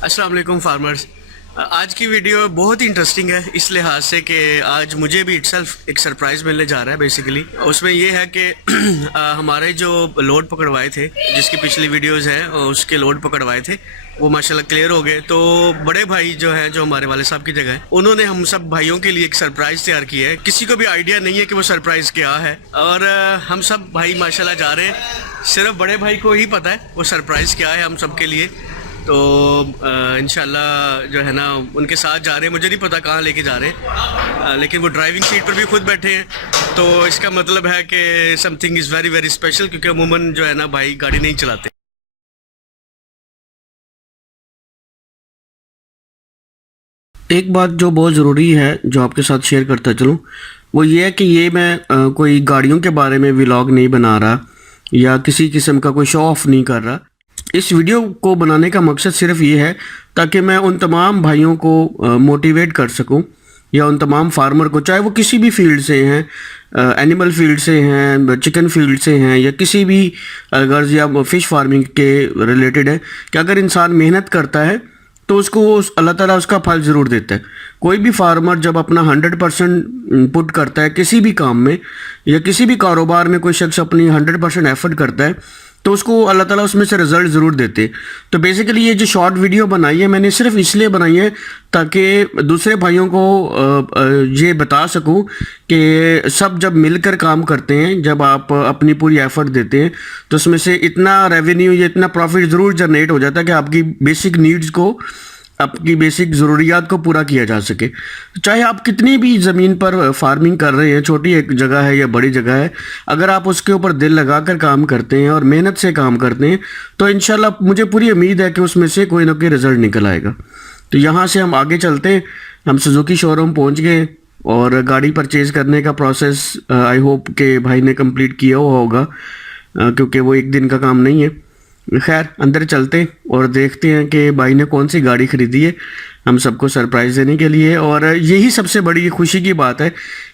अस्सलाम वालेकुम फार्मर्स। आज की वीडियो बहुत ही इंटरेस्टिंग है इस लिहाज से कि आज मुझे भी इटसेल्फ एक सरप्राइज़ मिलने जा रहा है। बेसिकली उसमें ये है कि हमारे जो लोड पकड़वाए थे, जिसकी पिछली वीडियोस हैं उसके लोड पकड़वाए थे, वो माशाल्लाह क्लियर हो गए। तो बड़े भाई जो हैं, जो हमारे वाले साहब की जगह है, उन्होंने हम सब भाइयों के लिए एक सरप्राइज़ तैयार की है। किसी को भी आइडिया नहीं है कि वो सरप्राइज़ क्या है, और हम सब भाई माशाल्लाह जा रहे हैं। सिर्फ बड़े भाई को ही पता है वो सरप्राइज़ क्या है हम सब के लिए। तो इंशाल्लाह जो है ना उनके साथ जा रहे हैं। मुझे नहीं पता कहाँ लेके जा रहे हैं, लेकिन वो ड्राइविंग सीट पर भी खुद बैठे हैं। तो इसका मतलब है कि something is very very special, क्योंकि अमूमन जो है ना भाई गाड़ी नहीं चलाते। एक बात जो बहुत ज़रूरी है जो आपके साथ शेयर करता चलूँ, वो ये है कि ये मैं कोई गाड़ियों के बारे में व्लॉग नहीं बना रहा या किसी किस्म का कोई शो ऑफ नहीं कर रहा। इस वीडियो को बनाने का मकसद सिर्फ ये है ताकि मैं उन तमाम भाइयों को मोटिवेट कर सकूं, या उन तमाम फार्मर को, चाहे वो किसी भी फील्ड से हैं, एनिमल फील्ड से हैं, चिकन फील्ड से हैं, या किसी भी गर्ज या फिश फार्मिंग के रिलेटेड है, कि अगर इंसान मेहनत करता है तो उसको अल्लाह ताला उसका फल ज़रूर देता है। कोई भी फार्मर जब अपना 100% पुट करता है किसी भी काम में या किसी भी कारोबार में, कोई शख्स अपनी 100% एफर्ट करता है तो उसको अल्लाह ताला उसमें से रिज़ल्ट ज़रूर देते। तो बेसिकली ये जो शॉर्ट वीडियो बनाई है मैंने सिर्फ इसलिए बनाई है ताकि दूसरे भाइयों को ये बता सकूं कि सब जब मिलकर काम करते हैं, जब आप अपनी पूरी एफर्ट देते हैं, तो उसमें से इतना रेवेन्यू या इतना प्रॉफिट ज़रूर जनरेट हो जाता है कि आपकी बेसिक नीड्स को, आपकी बेसिक ज़रूरियात को पूरा किया जा सके। चाहे आप कितनी भी ज़मीन पर फार्मिंग कर रहे हैं, छोटी एक जगह है या बड़ी जगह है, अगर आप उसके ऊपर दिल लगा कर काम करते हैं और मेहनत से काम करते हैं तो इंशाल्लाह मुझे पूरी उम्मीद है कि उसमें से कोई ना कोई रिज़ल्ट निकल आएगा। तो यहाँ से हम आगे चलते हैं। हम सुजुकी शोरूम पहुँच गए और गाड़ी परचेज़ करने का प्रोसेस आई होप के भाई ने कंप्लीट किया हुआ होगा, क्योंकि वो एक दिन का काम नहीं है। खैर अंदर चलते और देखते हैं कि भाई ने कौन सी गाड़ी ख़रीदी है हम सबको सरप्राइज़ देने के लिए। और यही सबसे बड़ी खुशी की बात है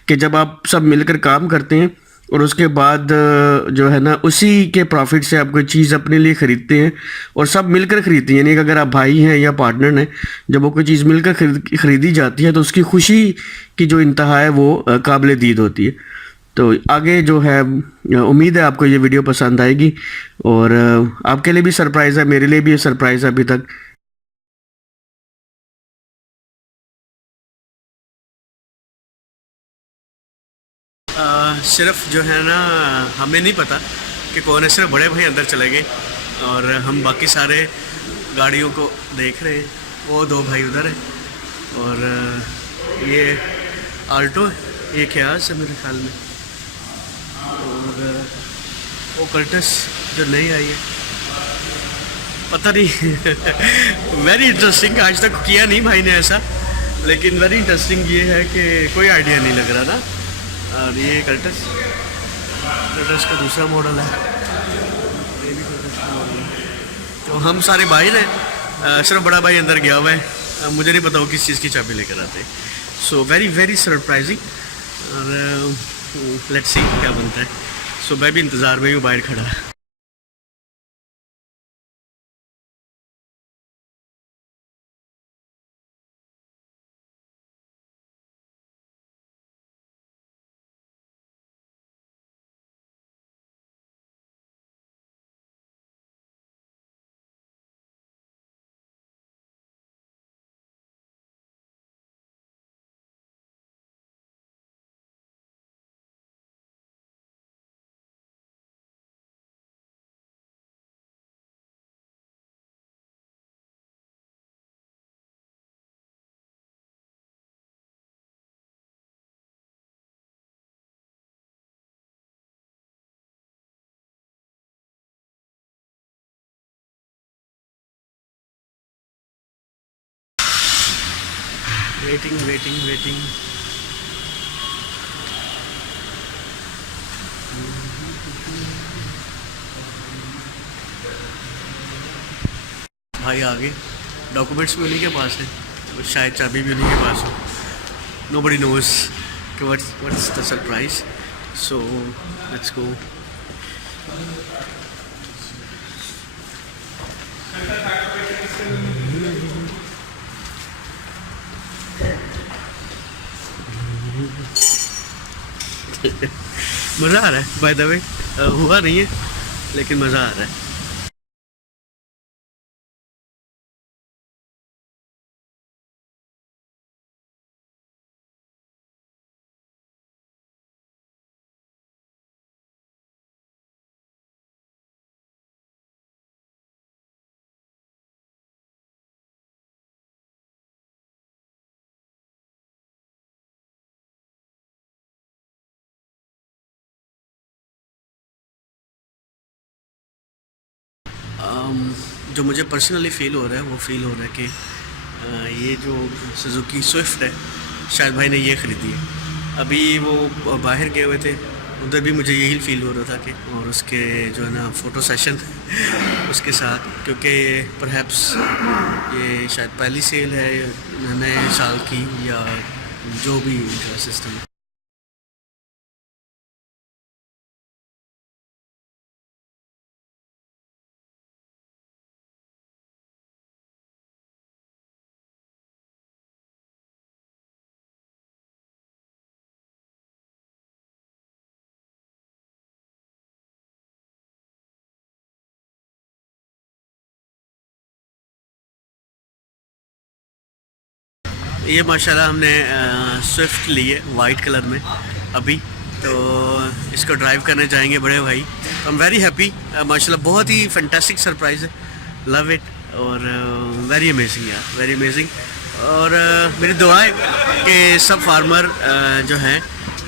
कि जब आप सब मिलकर काम करते हैं और उसके बाद जो है ना उसी के प्रॉफिट से आप कोई चीज़ अपने लिए ख़रीदते हैं, और सब मिलकर ख़रीदते हैं। यानी कि अगर आप भाई हैं या पार्टनर हैं, जब वो कोई चीज़ मिलकर ख़रीदी जाती है तो उसकी खुशी की जो इंतहा है वो काबिल दीद होती है। तो आगे जो है उम्मीद है आपको ये वीडियो पसंद आएगी, और आपके लिए भी सरप्राइज़ है, मेरे लिए भी सरप्राइज़ है अभी तक। सिर्फ जो है ना हमें नहीं पता कि कौन है, सिर्फ बड़े भाई अंदर चले गए और हम बाकी सारे गाड़ियों को देख रहे हैं। वो दो भाई उधर है और ये आल्टो है, ये ख्यास है मेरे ख्याल में, और वो कर्टस जो नई आई है पता नहीं। वेरी इंटरेस्टिंग, आज तक किया नहीं भाई ने ऐसा, लेकिन वेरी इंटरेस्टिंग ये है कि कोई आइडिया नहीं लग रहा ना। और ये कर्टस का दूसरा मॉडल है, ये भी कर्टस का मॉडल है। तो हम सारे भाई ने, सिर्फ बड़ा भाई अंदर गया हुआ है, मुझे नहीं पता वो किस चीज़ की चाबी लेकर आते। सो वेरी वेरी सरप्राइजिंग, और लेट्स सी क्या बनता है। सो मैं भी इंतज़ार में हूँ बाहर खड़ा। Waiting waiting waiting. भाई आगे डॉक्यूमेंट्स भी उन्हीं के पास है, और शायद चाबी भी उन्हीं के पास हो। नोबडी नोज कि what's the surprise. So let's go. मज़ा आ रहा है बाय द वे, हुआ नहीं है लेकिन मज़ा आ रहा है। जो मुझे पर्सनली फ़ील हो रहा है वो फ़ील हो रहा है कि ये जो सुजुकी स्विफ्ट है शायद भाई ने ये ख़रीदी है। अभी वो बाहर गए हुए थे, उधर भी मुझे यही फ़ील हो रहा था कि, और उसके जो है ना फ़ोटो सेशन उसके साथ, क्योंकि परहैप्स ये शायद पहली सेल है नए साल की या जो भी इनका सिस्टम है। ये माशाल्लाह हमने स्विफ्ट ली है वाइट कलर में अभी, तो इसको ड्राइव करने जाएंगे बड़े भाई। आई एम वेरी हैप्पी माशाल्लाह, बहुत ही फैंटास्टिक सरप्राइज़ है, लव इट, और वेरी अमेजिंग यार, वेरी अमेजिंग। और मेरी दुआ है कि सब फार्मर जो हैं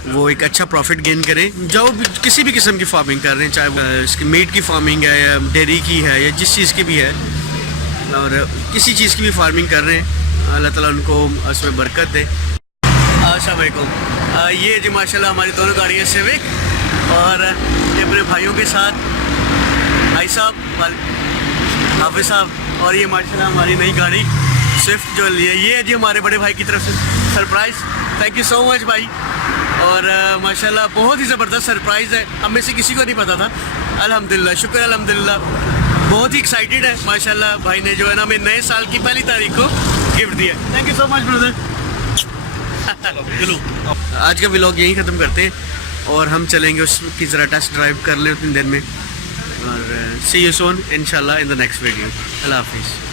वो एक अच्छा प्रॉफिट गेन करें, जो भी किसी भी किस्म की फार्मिंग कर रहे हैं, चाहे वो इसकी मीट की फार्मिंग है या डेयरी की है या जिस चीज़ की भी है, और किसी चीज़ की भी फार्मिंग कर रहे हैं, अल्लाह ताला उनको उसमें बरकत दे। अस्सलाम वालेकुम। ये जी माशाल्लाह हमारी दोनों गाड़ियाँ सिविक, और ये अपने भाइयों के साथ भाई साहब हाफिज़ साहब, और ये माशाल्लाह हमारी नई गाड़ी स्विफ्ट जो ली है, ये है जी हमारे बड़े भाई की तरफ से surprise. Thank you so much भाई, और माशाल्लाह बहुत ही ज़बरदस्त सरप्राइज़ है, हम में से किसी को नहीं पता था। अल्हम्दुलिल्लाह, शुक्र अल्हम्दुलिल्लाह, बहुत ही एक्साइटेड है माशाल्लाह। भाई ने जो है ना हमें नए साल की पहली तारीख को गिफ्ट दिया। Thank you so much brother. आज का व्लॉग यहीं ख़त्म करते हैं, और हम चलेंगे उसकी ज़रा टेस्ट ड्राइव कर लें उतनी देर में, और सी यू सून इंशाल्लाह इन द नेक्स्ट वीडियो। अल्लाह हाफिज़।